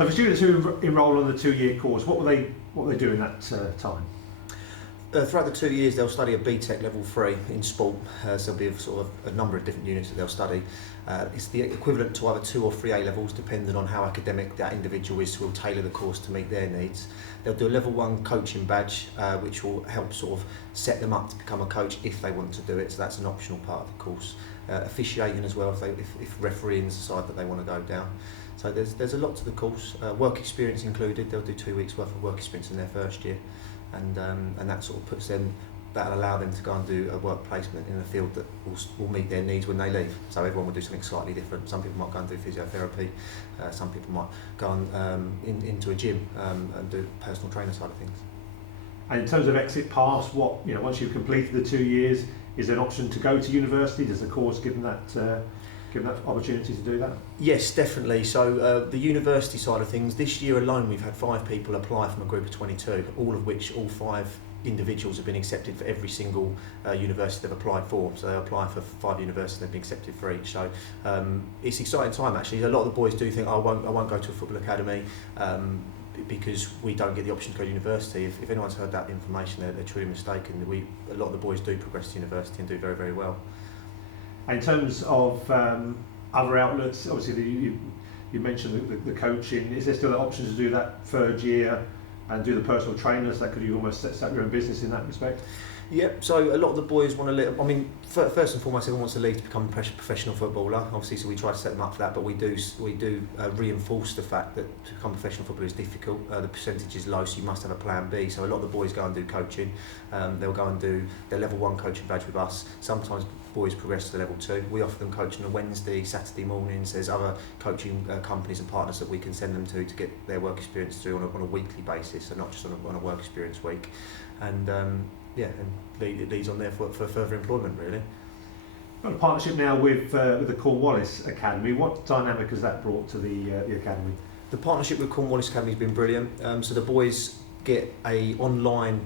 So for students who enrol on the 2-year course, what will they do in that time? Throughout the 2 years, they'll study a BTEC level 3 in sport. So there'll be a number of different units that they'll study. It's the equivalent to either 2 or 3 A levels, depending on how academic that individual is. So we'll tailor the course to meet their needs. They'll do a level 1 coaching badge, which will help set them up to become a coach if they want to do it. So that's an optional part of the course. Officiating as well, if refereeing decide that they want to go down. So there's a lot to the course. Work experience included. They'll do 2 weeks worth of work experience in their first year. And that puts them, that'll allow them to go and do a work placement in a field that will meet their needs when they leave. So everyone will do something slightly different. Some people might go and do physiotherapy, some people might go into a gym and do personal trainer side of things. And in terms of exit paths, once you've completed the 2 years, is there an option to go to university? Does the course give them that opportunity to do that? Yes, definitely. So the university side of things, this year alone we've had 5 people apply from a group of 22, all 5 individuals have been accepted for every single university they've applied for. So they apply for 5 universities, they've been accepted for each. So it's an exciting time actually. A lot of the boys do think, I won't go to a football academy because we don't get the option to go to university. If anyone's heard that information, they're truly mistaken. A lot of the boys do progress to university and do very, very well. In terms of other outlets, obviously you mentioned the coaching. Is there still an option to do that 3rd year and do the personal trainers? That could you almost set up your own business in that respect? Yep. So a lot of the boys want to live. I mean, first and foremost, everyone wants to leave to become a professional footballer. Obviously, so we try to set them up for that. But we do reinforce the fact that to become a professional footballer is difficult. The percentage is low, so you must have a plan B. So a lot of the boys go and do coaching. They'll go and do their level 1 coaching badge with us. Sometimes boys progress to level 2. We offer them coaching on Wednesday, Saturday mornings. There's other coaching companies and partners that we can send them to get their work experience through on a weekly basis, so not just on a work experience week. And it leads on there for further employment, really. Got a partnership now with the Cornwallis Academy. What dynamic has that brought to the academy? The partnership with Cornwallis Academy has been brilliant. So the boys get a online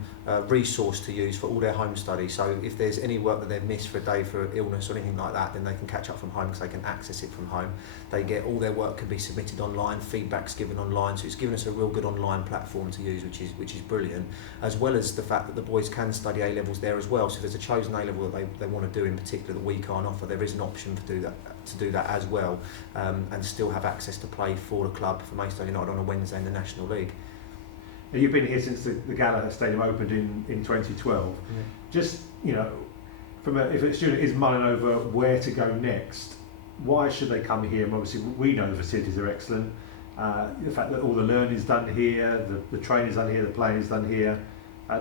resource to use for all their home study. So if there's any work that they've missed for a day for illness or anything like that, then they can catch up from home because they can access it from home. They get all their work can be submitted online, feedback's given online, so it's given us a real good online platform to use, which is brilliant, as well as the fact that the boys can study A levels there as well. So if there's a chosen A level that they want to do in particular that we can't offer, there is an option to do that as well, and still have access to play for the club for Maidstone United on a Wednesday in the National League. You've been here since the Gallagher Stadium opened in 2012. Yeah. Just, if a student is mulling over where to go next, why should they come here? And obviously we know the facilities are excellent. The fact that all the learning is done here, the training is done here, the playing is done here.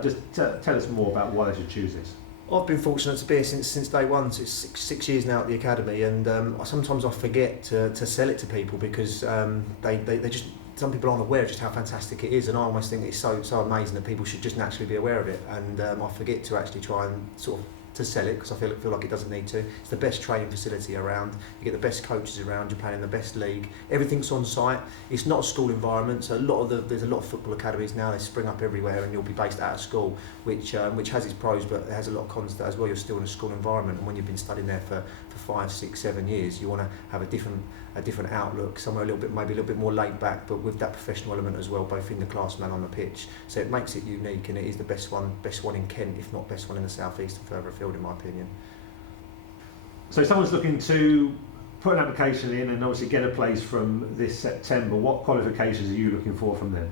Just tell us more about why they should choose this. I've been fortunate to be here since day one. So it's six years now at the academy, and sometimes I forget to sell it to people because they just. Some people aren't aware of just how fantastic it is, and I almost think it's so amazing that people should just naturally be aware of it. And I forget to actually try and to sell it because I feel like it doesn't need to. It's the best training facility around. You get the best coaches around. You're playing in the best league. Everything's on site. It's not a school environment, so there's a lot of football academies now. They spring up everywhere, and you'll be based out of school, which has its pros, but it has a lot of cons to that as well. You're still in a school environment, and when you've been studying there for 5, 6, 7 years, you want to have a different outlook, somewhere maybe a little bit more laid back, but with that professional element as well, both in the class and on the pitch. So it makes it unique, and it is the best one in Kent, if not best one in the South East and further afield, in my opinion. So if someone's looking to put an application in and obviously get a place from this September, what qualifications are you looking for from them?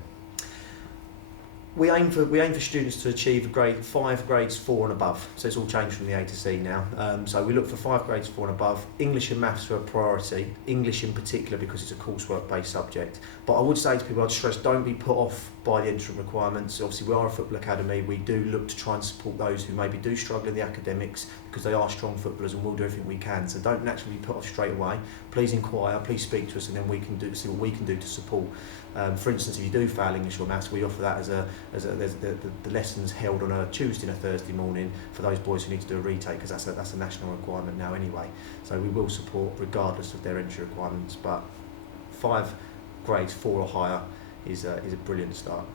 We aim for students to achieve grades 4 and above. So it's all changed from the A to C now. So we look for 5 grades 4 and above. English and maths are a priority. English in particular because it's a coursework-based subject. But I would say to people, I'd stress, don't be put off by the entrance requirements. Obviously, we are a football academy. We do look to try and support those who maybe do struggle in the academics because they are strong footballers, and we'll do everything we can. So don't naturally be put off straight away. Please inquire, please speak to us, and then we can see what we can do to support. For instance, if you do fail English or maths, we offer that as the lessons held on a Tuesday and a Thursday morning for those boys who need to do a retake, because that's a national requirement now anyway. So we will support regardless of their entry requirements, but 5 grades 4 or higher is a brilliant start.